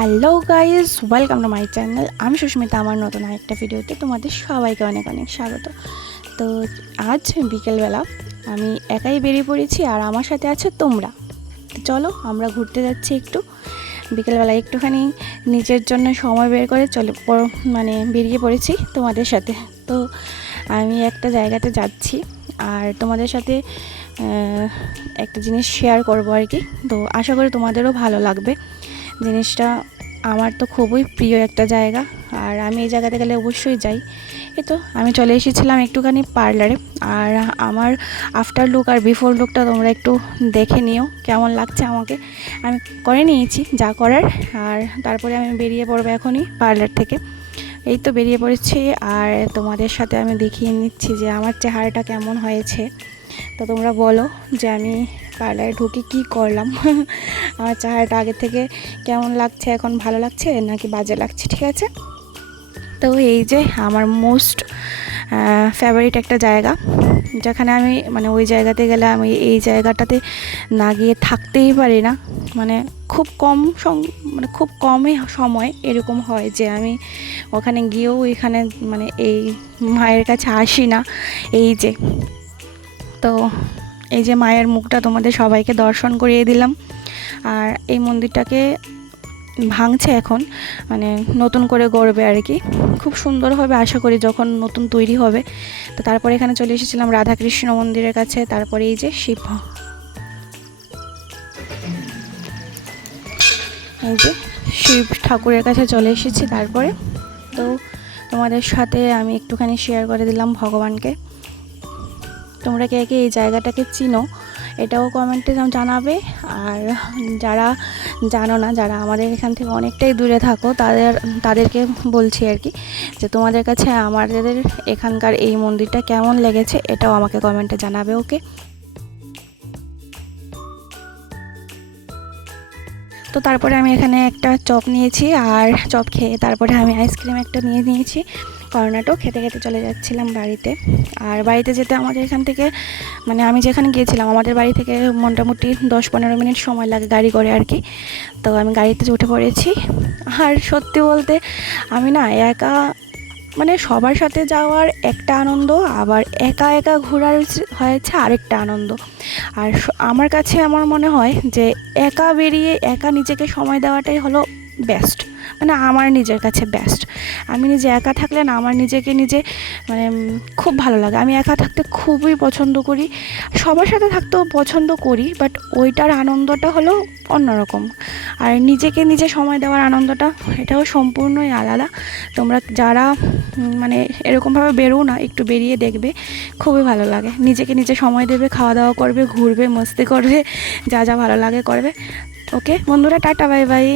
Hello guys, welcome to my channel. আমি সুস্মিতা। আমার নতুন আরেকটা ভিডিওতে তোমাদের সবাইকে অনেক অনেক স্বাগত। তো আজ বিকেলবেলা আমি একাই বেরিয়ে পড়েছি আর আমার সাথে আছে তোমরা। তো চলো আমরা ঘুরতে যাচ্ছি একটু বিকেলবেলা, একটুখানি নিজের জন্য সময় বের করে বেরিয়ে পড়েছি তোমাদের সাথে। তো আমি একটা জায়গাতে যাচ্ছি আর তোমাদের সাথে একটা জিনিস শেয়ার করবো আর কি। তো আশা করি তোমাদেরও ভালো লাগবে জিনিসটা। আমার তো খুবই প্রিয় একটা জায়গা আর আমি এই জায়গাতে গেলে অবশ্যই যাই। এই তো আমি চলে এসেছিলাম একটুখানি পার্লারে, আর আমার আফটার লুক আর বিফোর লুকটা তোমরা একটু দেখে নিও কেমন লাগছে আমাকে। আমি করে নিয়েছি যা করার, আর তারপরে আমি বেরিয়ে পড়বো এখনই পার্লার থেকে। এই তো বেরিয়ে পড়েছি আর তোমাদের সাথে আমি দেখিয়ে নিচ্ছি যে আমার চেহারাটা কেমন হয়েছে। তো তোমরা বলো যে আমি পার্লারে ঢুকে কী করলাম। আমার চেহারাটা আগে থেকে কেমন লাগছে, এখন ভালো লাগছে নাকি বাজে লাগছে, ঠিক আছে? তো এই যে আমার মোস্ট ফেভারিট একটা জায়গা, যেখানে আমি ওই জায়গাতে গেলে আমি এই জায়গাটাতে না গিয়ে থাকতেই পারি না। খুব খুব কমই সময় এরকম হয় যে আমি ওখানে গিয়েও এখানে এই মায়ের কাছে আসি না। এই যে মায়ের মুখটা তোমাদের সবাইকে দর্শন করিয়ে দিলাম। আর এই মন্দিরটাকে ভাঙছে এখন, নতুন করে গড়বে আর কি। খুব সুন্দর হবে আশা করি যখন নতুন তৈরি হবে। তো তারপরে এখানে চলে এসেছিলাম রাধাকৃষ্ণ মন্দিরের কাছে, তারপরে এই যে শিব ঠাকুরের কাছে চলে এসেছি। তারপরে তো তোমাদের সাথে আমি একটুখানি শেয়ার করে দিলাম ভগবানকে। তোমরা কে কে এই জায়গাটাকে চিনো এটাও কমেন্টে জানাবে। আর যারা জানো না, যারা আমাদের এখান থেকে অনেকটাই দূরে থাকো, তাদেরকে বলছি আর কি যে তোমাদের কাছে আমাদের এখানকার এই মন্দিরটা কেমন লেগেছে এটাও আমাকে কমেন্টে জানাবে। ওকে, তো তারপরে আমি এখানে একটা চপ নিয়েছি আর চপ খেয়ে তারপরে আমি আইসক্রিম একটা নিয়েছি। কর্নাটো খেতে খেতে চলে যাচ্ছিলাম বাড়িতে। আর বাড়িতে যেতে আমাদের এখান থেকে আমি যেখানে গিয়েছিলাম আমাদের বাড়ি থেকে মোটামুটি 10-15 মিনিট সময় লাগে গাড়ি করে আর কি। তো আমি গাড়িতে উঠে পড়েছি। আর সত্যি বলতে আমি না একা সবার সাথে যাওয়ার একটা আনন্দ, আবার একা একা ঘোরার হয়েছে আরেকটা আনন্দ। আর আমার কাছে আমার মনে হয় যে একা বেরিয়ে একা নিজেকে সময় দেওয়াটাই হলো বেস্ট, আমার নিজের কাছে বেস্ট। আমি নিজে একা থাকলে না আমার নিজেকে নিজে খুব ভালো লাগে। আমি একা থাকতে খুবই পছন্দ করি, সবার সাথে থাকতেও পছন্দ করি, বাট ওইটার আনন্দটা হলো অন্যরকম। আর নিজেকে নিজে সময় দেওয়ার আনন্দটা এটাও সম্পূর্ণই আলাদা। তোমরা যারা এরকমভাবে বেরো না, একটু বেরিয়ে দেখবে, খুবই ভালো লাগে। নিজেকে নিজে সময় দেবে, খাওয়া দাওয়া করবে, ঘুরবে, মস্তি করবে, যা যা ভালো লাগে করবে। ওকে বন্ধুরা, টাটা, বাই বাই।